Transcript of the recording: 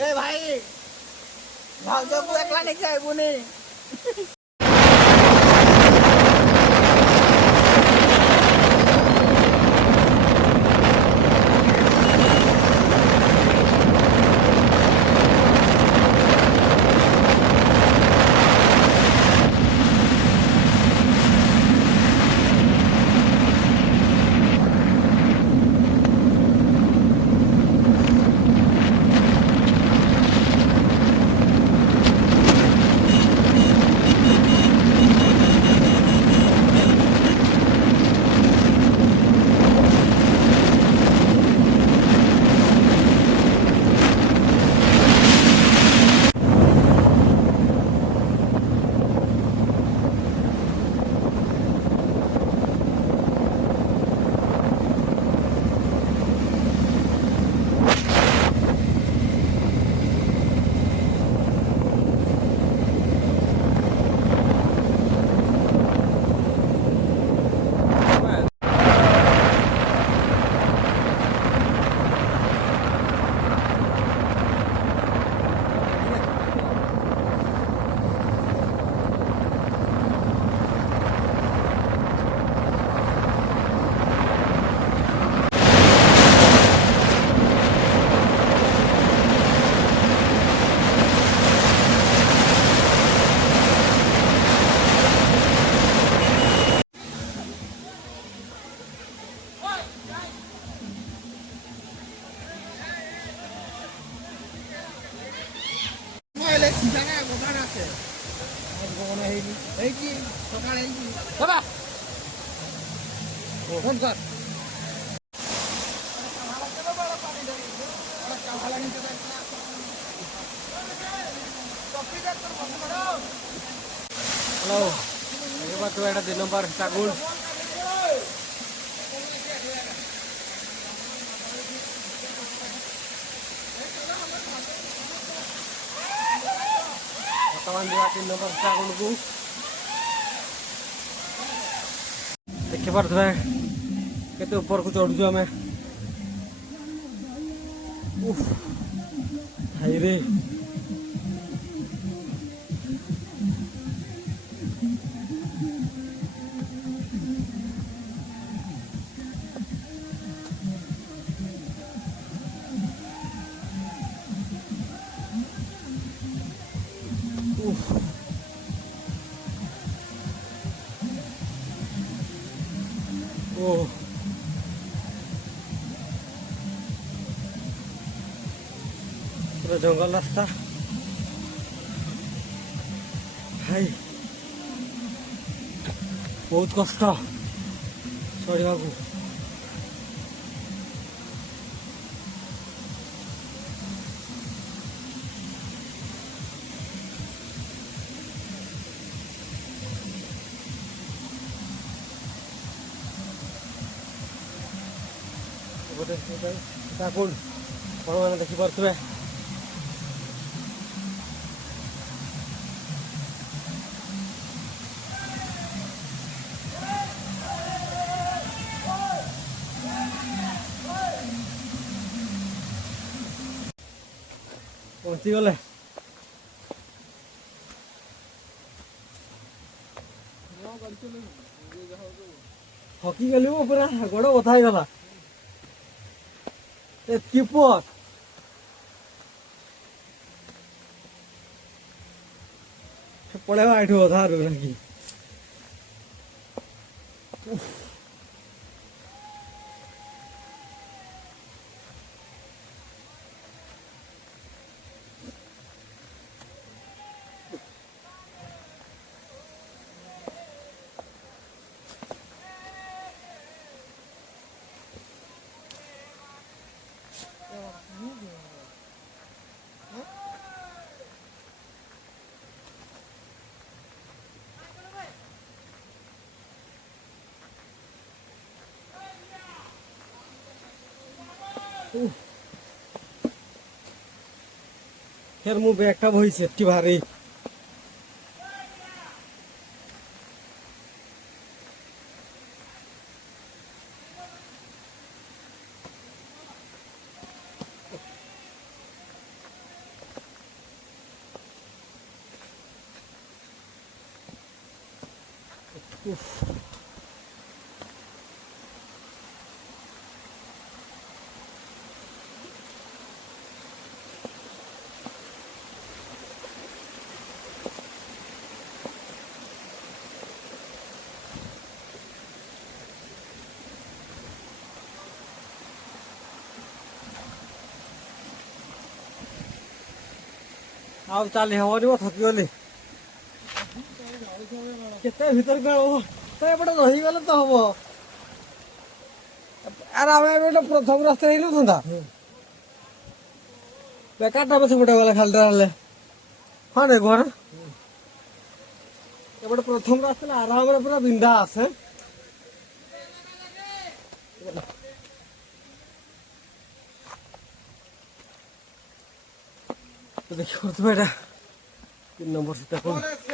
ए भाई भाउजूको एक्ला निक्छ बुनी Halo, ini batu ada di nomor Cagul. Kawan di nomor Cagul bu. देखिए पर तुम्हें कहते ऊपर को चढ़ जाओ मैं हाय रे ओ पूरा जंगल रास्ता हाय बहुत कष्ट चढ़ाकू कौन मैंने देखी पारे पहुंची गले हकी गली पूरा गोड़ बथा गला पद पड़ेगा ये अधा कि फिर मु बैगटा बही सेफ्टी भारी ଆଉ ଚାଲି ହବନି ମ ଥକିଗଲି। କେତେ ଭିତରେ କଣ ହବ ତ ଏପଟେ ରହିଗଲେ ତ ହବ। ଆରେ ଆମେ ଏବେ ଗୋଟେ ପ୍ରଥମ ରାସ୍ତା ହେଇନଥାନ୍ତା ବେକାରଟା ଆମେ ସେପଟେ ଗଲେ ଖାଲିଟା ହେଲେ ହଁ ନାଇଁ କୁହ ନା ଏପଟେ ପ୍ରଥମ ରାସ୍ତା ଆରାମରେ ପୁରା ବିନ୍ଧା ଆସେ। ଦେଖିପାରୁଥିବେ ଏଇଟା 3 ନମ୍ବର ସୀତା କୋଉଠି